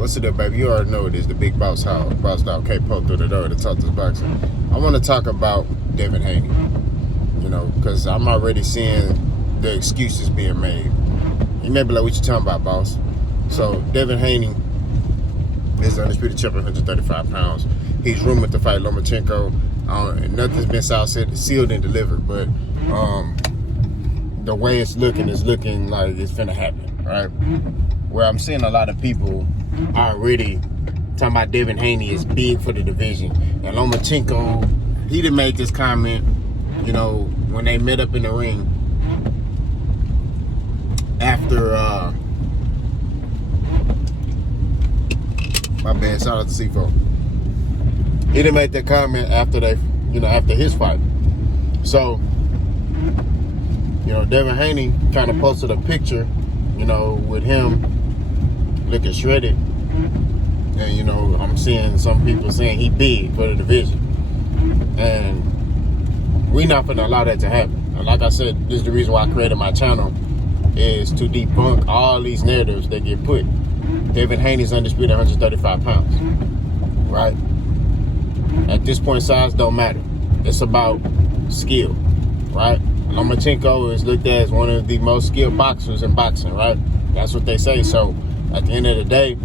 What's it up, baby? You already know it is the big boss house. Boss dog can't poke through the door to talk to the boxing. I want to talk about Devin Haney, because I'm already seeing the excuses being made. You may be like, what you talking about, boss? So, Devin Haney is the undisputed champion, 135 pounds. He's rumored to fight Lomachenko. Nothing's been sealed and delivered, but the way it's looking like it's finna happen, right? Where I'm seeing a lot of people already talking about Devin Haney is big for the division. And Lomachenko, he done made this comment, when they met up in the ring after, my bad, shout out to C4. He done made that comment after after his fight. So, Devin Haney kind of posted a picture, with him looking shredded. And, I'm seeing some people saying he big for the division. And we not finna allow that to happen. And like I said, this is the reason why I created my channel, is to debunk all these narratives that get put. Devin Haney's undisputed 135 pounds, right? At this point, size don't matter. It's about skill, right? Lomachenko is looked at as one of the most skilled boxers in boxing, right? That's what they say. So, at the end of the day,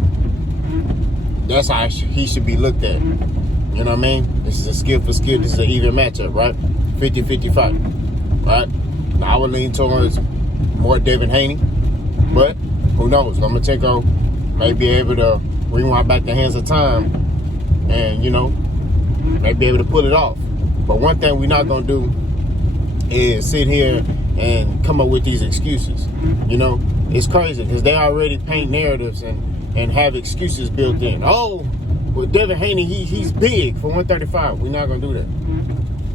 that's how he should be looked at. You know what I mean? This is a skill for skill. This is an even matchup, right? 50-50 fight, right? Now, I would lean towards more Devin Haney, but who knows? Lomachenko may be able to rewind back the hands of time and, may be able to pull it off. But one thing we're not going to do is sit here and come up with these excuses. It's crazy because they already paint narratives and have excuses built in. Oh, well, Devin Haney, he's big for 135. We're not going to do that.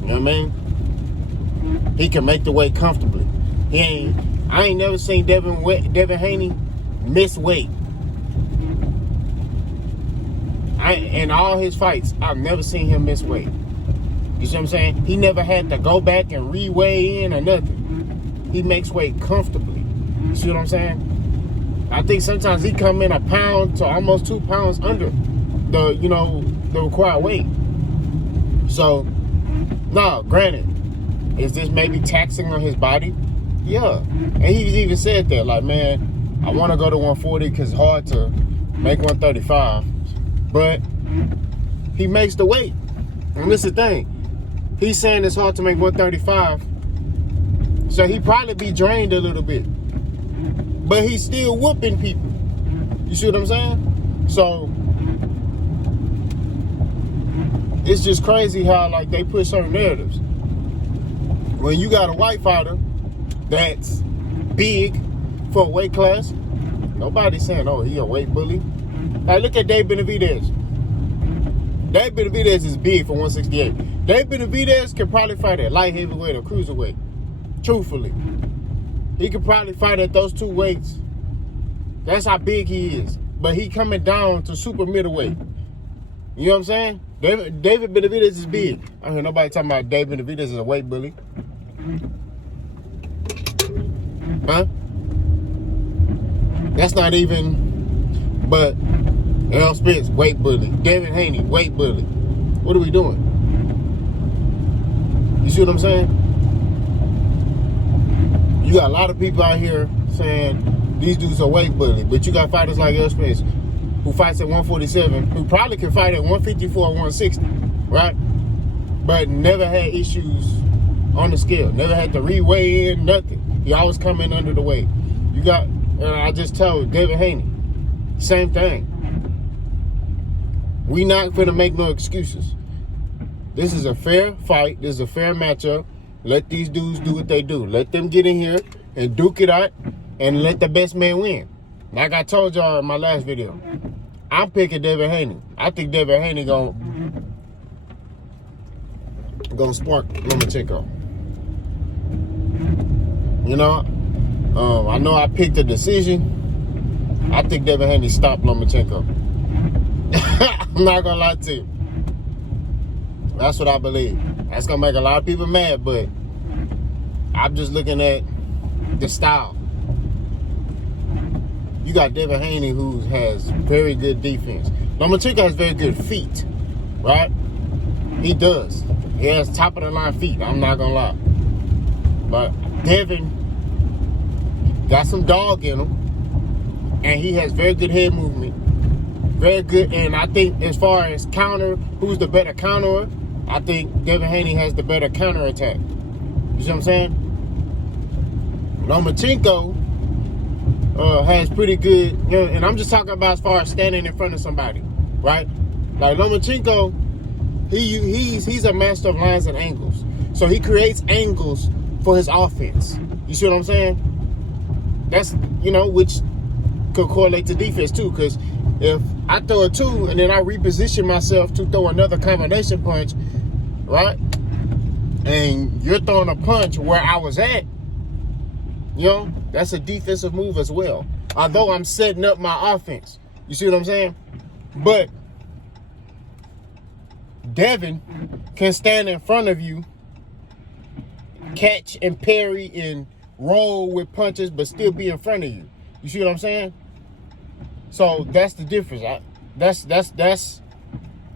You know what I mean? He can make the weight comfortably. I ain't never seen Devin Haney miss weight. In all his fights, I've never seen him miss weight. You see what I'm saying? He never had to go back and re-weigh in or nothing. He makes weight comfortably. You see what I'm saying? I think sometimes he come in a pound to almost 2 pounds under the required weight. So, no, granted, is this maybe taxing on his body? Yeah. And he's even said that, like, man, I want to go to 140 because it's hard to make 135. But he makes the weight. And this is the thing. He's saying it's hard to make 135. So he probably be drained a little bit. But he's still whooping people. You see what I'm saying? So it's just crazy how they put certain narratives. When you got a white fighter that's big for a weight class, nobody's saying, oh, he a weight bully. Like, look at Dave Benavidez. Dave Benavidez is big for 168. Dave Benavidez can probably fight at light heavyweight or cruiserweight. Truthfully. He could probably fight at those two weights. That's how big he is. But he coming down to super middleweight. You know what I'm saying? David Benavidez is big. I don't hear nobody talking about Dave Benavidez is a weight bully. Huh? That's not even... But Errol Spence, weight bully. Devin Haney, weight bully. What are we doing? You see what I'm saying? You got a lot of people out here saying these dudes are weight bully, but you got fighters like Errol Spence who fights at 147, who probably can fight at 154 or 160, right? But never had issues on the scale. Never had to re-weigh in, nothing. He always come in under the weight. You got, I just told Devin Haney, same thing. We not finna make no excuses. This is a fair fight. This is a fair matchup. Let these dudes do what they do. Let them get in here and duke it out and let the best man win. Like I told y'all in my last video, I'm picking Devin Haney. I think Devin Haney gonna spark Lomachenko. I know I picked a decision. I think Devin Haney stopped Lomachenko. I'm not gonna lie to you. That's what I believe. That's gonna make a lot of people mad, but I'm just looking at the style. you got Devin Haney, who has very good defense. Lomachenko has very good feet, right? He does. He has top of the line feet. I'm not gonna lie. But Devin got some dog in him, and he has very good head movement. Very good, and I think as far as counter, who's the better counterer, I think Devin Haney has the better counter attack. You see what I'm saying? Lomachenko has pretty good, you know, and I'm just talking about as far as standing in front of somebody, right? Like Lomachenko, he's a master of lines and angles. So he creates angles for his offense. You see what I'm saying? That's, you know, which could correlate to defense too, because if I throw a 2 and then I reposition myself to throw another combination punch, right? And you're throwing a punch where I was at, you know, that's a defensive move as well. Although I'm setting up my offense. You see what I'm saying? But Devin can stand in front of you, catch and parry and roll with punches, but still be in front of you. You see what I'm saying? So that's the difference. That's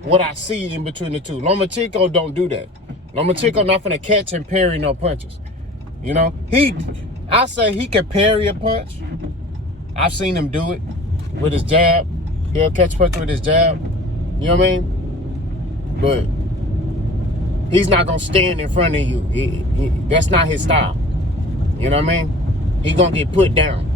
what I see in between the two. Lomachenko don't do that. Lomachenko not finna catch and parry no punches. You know, I say he can parry a punch. I've seen him do it with his jab. He'll catch punch with his jab. You know what I mean? But he's not gonna stand in front of you. That's not his style. You know what I mean? He's gonna get put down.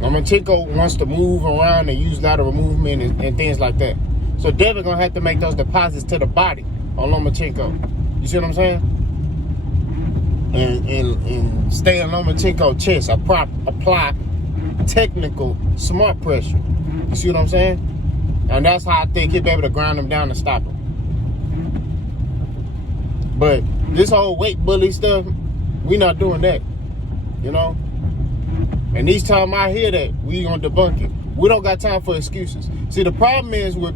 Lomachenko wants to move around and use lateral movement and things like that. So Devin gonna have to make those deposits to the body on Lomachenko. You see what I'm saying? And stay on Lomachenko's chest. Apply technical, smart pressure. You see what I'm saying? And that's how I think he'll be able to ground him down and stop him. But this whole weight bully stuff, we not doing that. You know? And each time I hear that, we gonna debunk it. We don't got time for excuses. See, the problem is with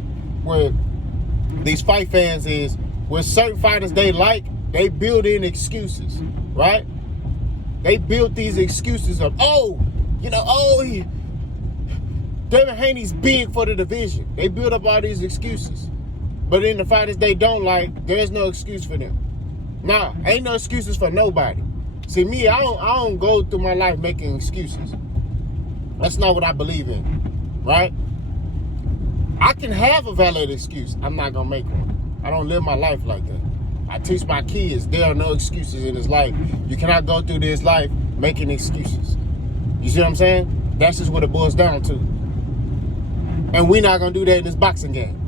these fight fans is with certain fighters they like, they build in excuses, right? They build these excuses of, Devin Haney's big for the division. They build up all these excuses. But in the fighters they don't like, there's no excuse for them. Nah, ain't no excuses for nobody. See, me, I don't go through my life making excuses. That's not what I believe in, right? I can have a valid excuse. I'm not going to make one. I don't live my life like that. I teach my kids there are no excuses in this life. You cannot go through this life making excuses. You see what I'm saying? That's just what it boils down to. And we're not going to do that in this boxing game.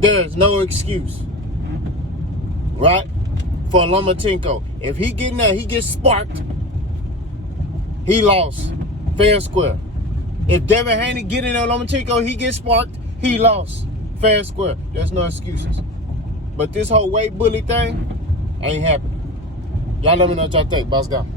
There's no excuse, right? For Lomachenko. If he get in there, he gets sparked, he lost. Fair and square. If Devin Haney get in there, Lomachenko, he gets sparked, he lost. Fair and square. There's no excuses. But this whole weight bully thing ain't happening. Y'all let me know what y'all think. Boss down.